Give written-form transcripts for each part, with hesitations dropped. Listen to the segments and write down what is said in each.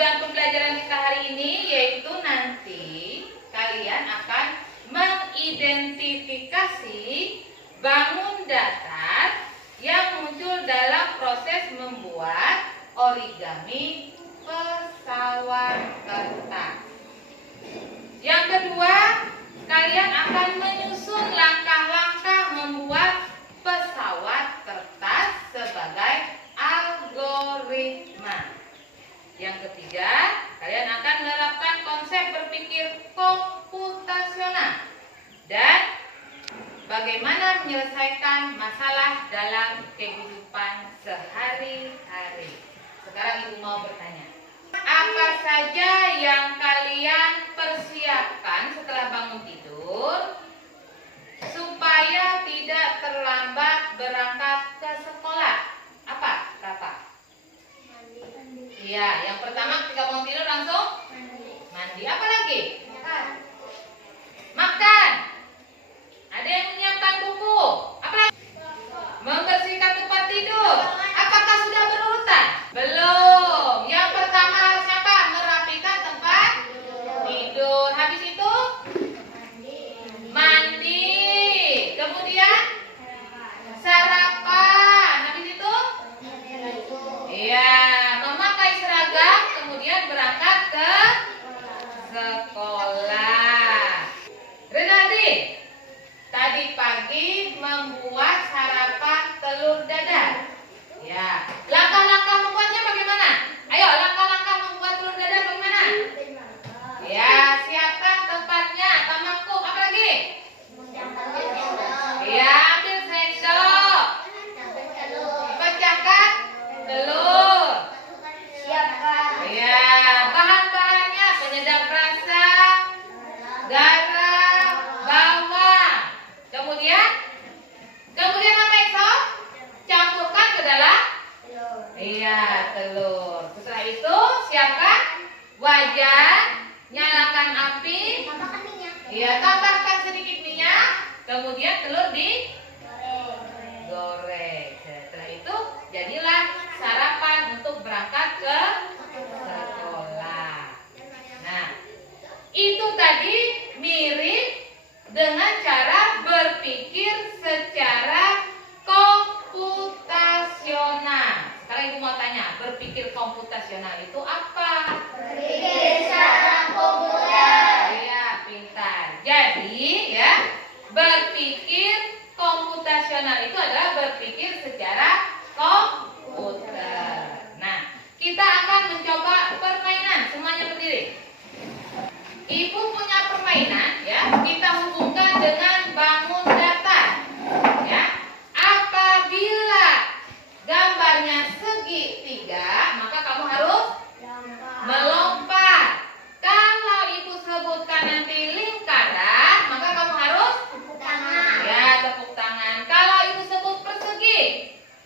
tujuan pembelajaran kita hari ini yaitu nanti kalian akan mengidentifikasi bangun datar yang muncul dalam proses membuat origami pesawat kertas. Yang kedua, kalian akan menyusun langkah-langkah membuat pesawat kertas sebagai algoritma. Yang ketiga, kalian akan menerapkan konsep berpikir komputasional dan bagaimana menyelesaikan masalah dalam kehidupan sehari-hari. Sekarang Ibu mau bertanya, apa saja yang kalian persiapkan setelah bangun tidur supaya tidak terlambat berangkat ke sekolah? Apa? Iya, yang pertama ketika bangun tidur langsung mandi. Apa lagi? Makan. Ada yang menyiapkan buku. Apa lagi? Membersihkan tempat tidur. Apakah sudah berurutan? Belum. Yang pertama harus apa? Merapikan tempat tidur. Habis itu mandi. Kemudian sarapan. Habis itu iya, memakai seragam, kemudian berangkat ke sekolah. Renaldi, tadi pagi membuat sarapan telur dadar. Ya, langkah-langkah membuatnya bagaimana? Ayo, langkah-langkah membuat telur dadar bagaimana? Ya, siapkan tempatnya, mangkuk, apa lagi? Ya, ambil sendok. Pecahkan telur. Ya, bahan-bahannya penyedap rasa, garam, bawang. Kemudian apa Esok? Campurkan ke dalam telur. Setelah itu siapkan wajan, nyalakan api. Tambahkan sedikit minyak. Kemudian telur digoreng. Setelah itu jadilah sarapan untuk berangkat ke sekolah. Nah, itu tadi mirip dengan cara berpikir secara komputasional. Sekarang Ibu mau tanya, berpikir komputasional itu apa? Berpikir secara komputer. Iya, pintar. Jadi, ya, berpikir komputasional itu adalah berpikir secara komputer. Nah, kita akan mencoba permainan. Semuanya berdiri. Ibu punya permainan, ya. Kita hubungkan dengan bangun datar. Ya. Apabila gambarnya segitiga, maka kamu harus melompat. Kalau Ibu sebutkan nanti lingkaran, maka kamu harus Tepuk tangan. ya tepuk tangan. Kalau Ibu sebut persegi,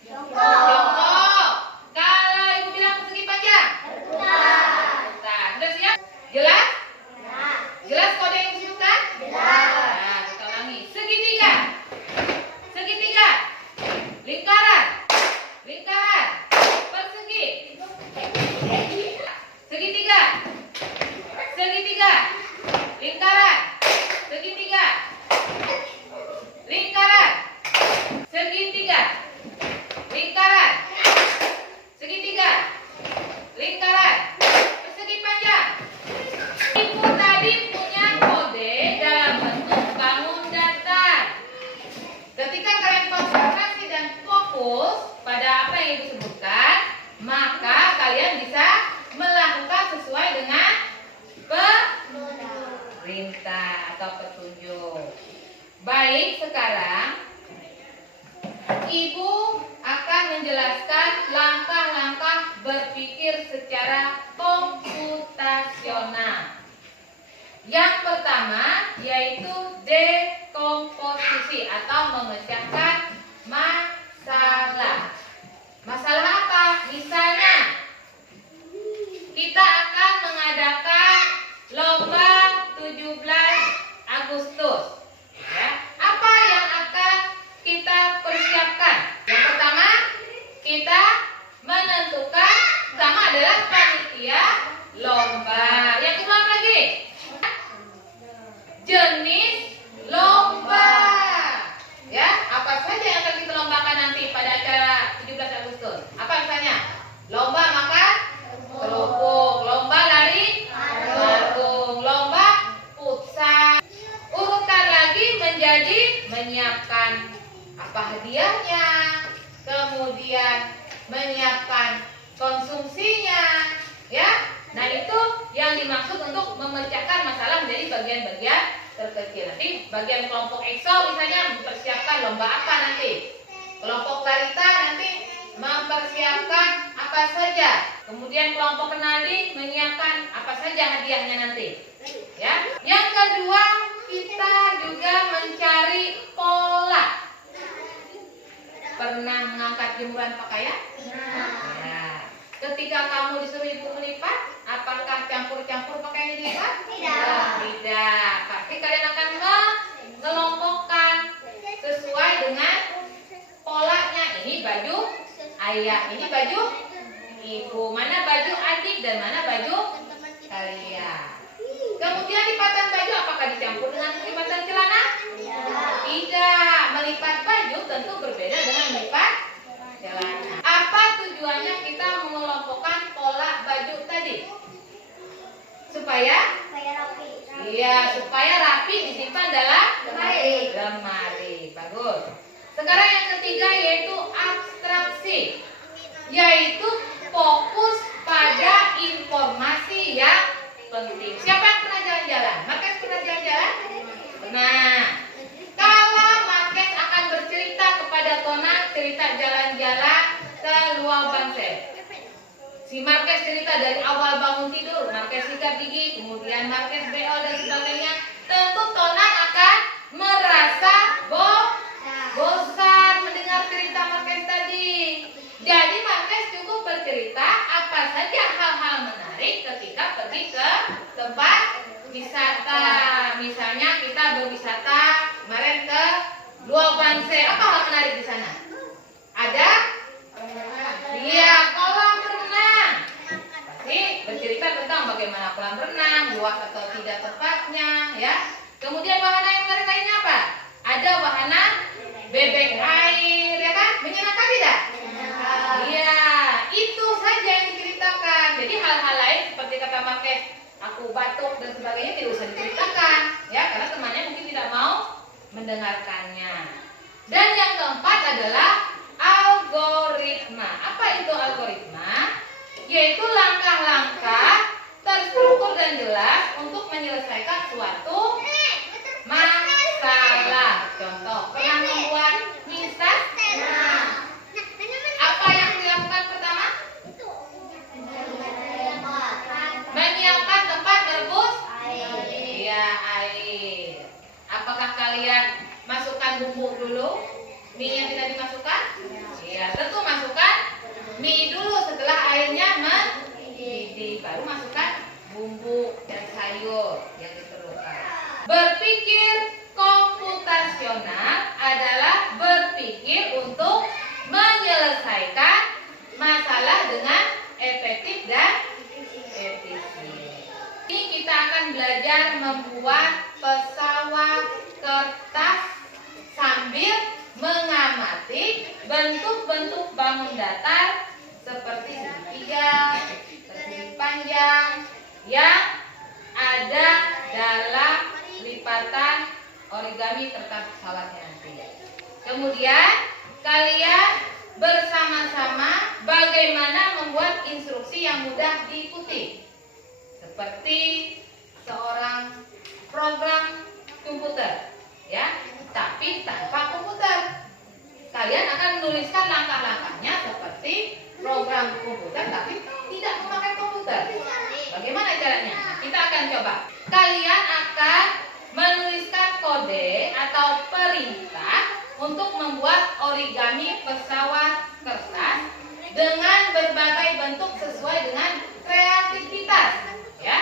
Jongkok. jongkok. Kalau Ibu bilang persegi panjang, Putar. putar. Sudah siap? Jelas? Ya. Jelas kode yang disebutkan? Jelas. Nah, kita ulangi. Segitiga. Segitiga. Lingkaran. Lingkaran. Persegi. Segitiga. Segitiga. Lingkaran. Segitiga. Lingkaran. Segitiga. Lingkaran. Segitiga. Lingkaran. Persegi panjang. Ibu tadi punya kode dalam bentuk bangun datar. Ketika kalian konsentrasi dan fokus pada apa yang Ibu sebutkan, maka kalian bisa melakukan sesuai dengan perintah atau petunjuk. Baik, sekarang Ibu akan menjelaskan langkah-langkah berpikir secara komputasional. Yang pertama yaitu dekomposisi atau memecahkan masalah. Masalah apa? Misalnya, kita akan mengadakan lomba 17 Agustus. Ya. Apa yang akan kita persiapkan? Yang pertama, kita menentukan, pertama adalah panitia hadiahnya, kemudian menyiapkan konsumsinya, ya. Nah, itu yang dimaksud untuk memecahkan masalah menjadi bagian-bagian terkecil. Nanti bagian kelompok EXO misalnya mempersiapkan lomba apa nanti. Kelompok Larita nanti mempersiapkan apa saja. Kemudian kelompok Kenali menyiapkan apa saja hadiahnya nanti. Ya. Yang kedua, kita juga mencari pola. Pernah mengangkat jemuran pakaian? Ya. Ketika kamu disuruh ibu melipat, apakah campur-campur pakaiannya dilipat? Tidak. Pasti kalian akan mengelompokkan sesuai dengan polanya. Ini baju ayah, ini baju ibu, mana baju adik dan mana baju kalian. Kemudian lipatan baju apakah dicampur dengan lipatan celana? Tidak. Melipat baju tentu berbeda dengan melipat celana. Apa tujuannya kita mengelompokkan pola baju tadi? Supaya rapi disimpan dalam lemari. Bagus. Sekarang yang ketiga yaitu abstraksi, yaitu fokus pada informasi yang penting. Siapa yang pernah jalan-jalan? Marques pernah jalan-jalan? Nah, kalau Marques akan bercerita kepada Tona cerita jalan-jalan ke Luau Bangsel. Si Marques cerita dari awal bangun tidur, Marques sikat gigi, kemudian Marques BO dan sebagainya. Tentu Tona akan merasa bosan mendengar cerita Marques tadi. Jadi Marques cukup bercerita apa saja hal-hal menarik ketika pergi ke tempat wisata. Misalnya kita berwisata kemarin ke Luau Bangsel. Apa hal menarik di sana? Ada? Iya, kolam renang. Pasti bercerita tentang bagaimana kolam renang, luas atau tidak tepatnya, ya. Kemudian wahana yang menarik lainnya apa? Ada wahana bebek air, ya kan? Menyenangkan tidak? Iya, itu saja yang diceritakan. Jadi hal-hal lain seperti kata Marques, aku batuk dan sebagainya tidak usah diceritakan, ya, karena temannya mungkin tidak mau mendengarkannya. Dan yang keempat adalah algoritma. Apa itu algoritma? Yaitu langkah-langkah terstruktur dan jelas untuk menyelesaikan suatu masalah. Contoh, pernah membuat mie instan? Apa yang dilakukan pertama? Menyiapkan tempat merebus iya, air. Apakah kalian masukkan bumbu dulu? Mie yang tidak dimasukkan? Iya, tentu masukkan mie dulu setelah airnya mendidih, baru masukkan bumbu dan sayur yang diperlukan. Berpikir komputasional adalah berpikir untuk menyelesaikan masalah dengan efektif dan efisien. Ini kita akan belajar membuat pesawat kertas sambil mengamati bentuk-bentuk bangun datar seperti segitiga, persegi panjang yang ada dalam lipatan origami kertas pesawatnya nanti. Kemudian kalian bersama-sama bagaimana membuat instruksi yang mudah diikuti, seperti seorang program komputer, ya, tapi tanpa komputer. Kalian akan menuliskan langkah-langkahnya seperti program komputer, tapi tidak memakai komputer. Bagaimana caranya? Kita akan coba. Kalian akan menuliskan kode atau perintah untuk membuat origami pesawat kertas dengan berbagai bentuk sesuai dengan kreativitas, ya.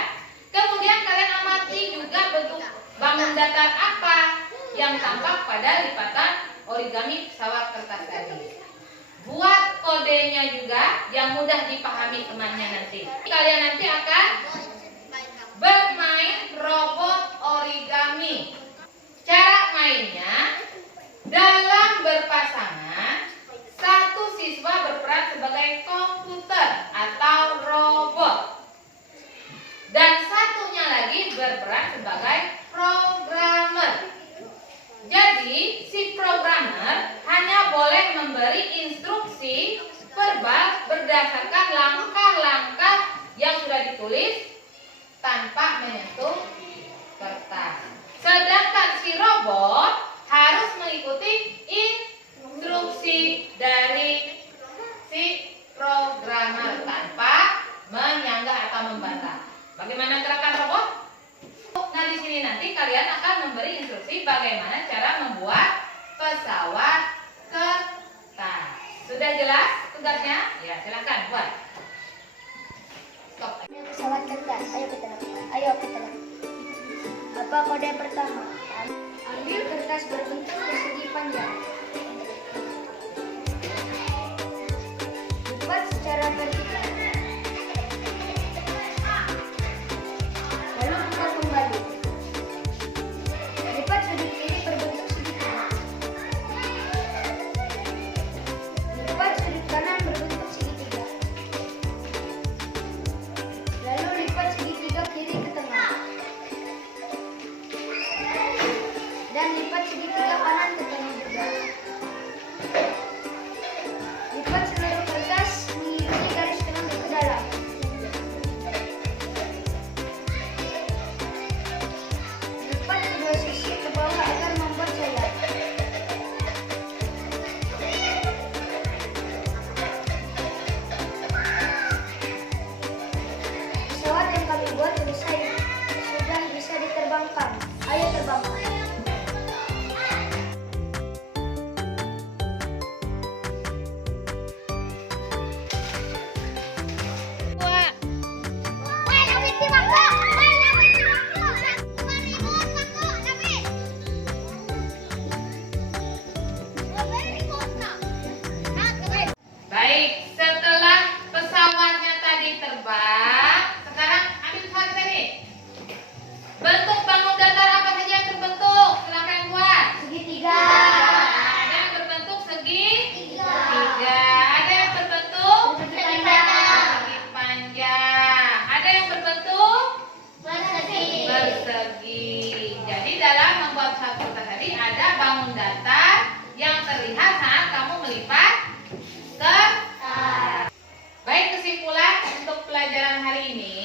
Kemudian kalian amati juga bentuk bangun datar apa yang tampak pada lipatan origami pesawat kertas tadi. Buat kodenya juga yang mudah dipahami temannya nanti. Kalian nanti akan bermain robot origami. Cara mainnya dalam berpasangan, satu siswa berperan sebagai komputer atau robot, dan satunya lagi berperan sebagai programmer. Jadi si programmer hanya boleh tanpa menyentuh kertas. Sedangkan si robot harus mengikuti instruksi dari si programmer tanpa menyanggah atau membantah. Bagaimana gerakan robot? Nah, di sini nanti kalian akan memberi instruksi bagaimana cara membuat pesawat kertas. Sudah jelas tugasnya? Ya, silakan buat. Stop. Pesawat kertas. Ayo kita lakukan. Ayo kita lakukan. Apa kode pertama? Ambil kertas berbentuk persegi panjang. Lipat secara vertikal. Lalu putar kembali. Lipat sudut kiri berbentuk segitiga. Lipat sudut kanan berbentuk segitiga. Lalu lipat segitiga kiri ke tengah. Dan lipat segitiga kanan ke tengah juga. Lipat seluruh kertas mengikuti garis tengah ke dalam. Lipat kedua sisi ke bawah agar membuat sayap. Pesawat yang kami buat selesai, sudah bisa diterbangkan. Ayo terbangkan. Buat. Baik, setelah pesawatnya tadi terbang, sekarang ambil pesawat kita nih. Bentuk bangun datar apa saja yang terbentuk? Silakan buat. Segitiga. Ada yang berbentuk segi tiga. Ada yang berbentuk Persegi panjang. persegi panjang. Ada yang berbentuk Persegi. persegi. Jadi dalam membuat pesawat kertas tadi ada bangun datar yang terlihat saat kamu melipat kertas. Baik, kesimpulan untuk pelajaran hari ini.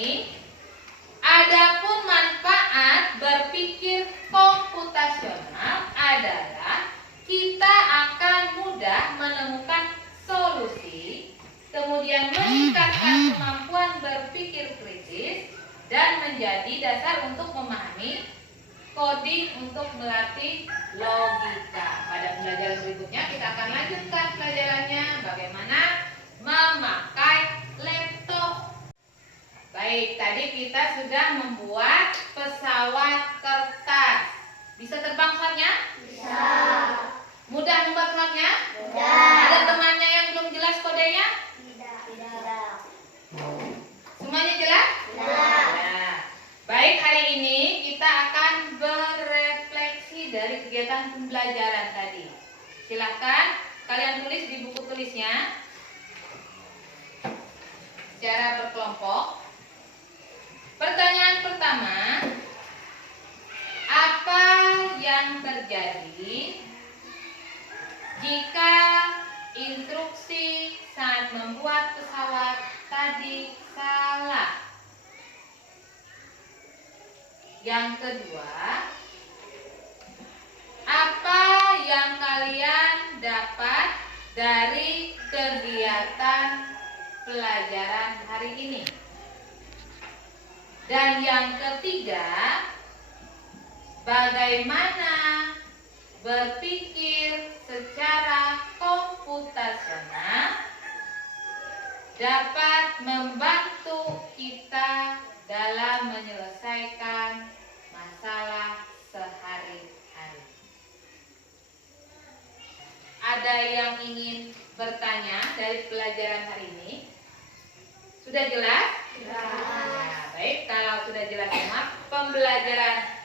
Adapun manfaat berpikir komputasional adalah kita akan mudah menemukan solusi, kemudian meningkatkan kemampuan berpikir kritis, dan menjadi dasar untuk memahami coding untuk melatih logika. Pada pembelajaran berikutnya kita akan lanjutkan pelajarannya bagaimana memakai laptop. Baik, tadi kita sudah membuat pesawat kertas. Bisa terbang pesawatnya? Bisa. Mudah membuat pesawatnya? Mudah. Ada temannya yang belum jelas kodenya? Tidak. Semuanya jelas? Jelas. Ya. Baik, hari ini kita akan berefleksi dari kegiatan pembelajaran tadi. Silahkan kalian tulis di buku tulisnya secara berkelompok. Pertanyaan pertama, apa yang terjadi jika instruksi saat membuat pesawat tadi salah? Yang kedua, apa yang kalian dapat dari kegiatan pelajaran hari ini? Dan yang ketiga, bagaimana berpikir secara komputasional dapat membantu kita dalam menyelesaikan masalah sehari-hari. Ada yang ingin bertanya dari pelajaran hari ini? Sudah jelas? Jelas. Nah, baik, kalau sudah jelas semua, pembelajaran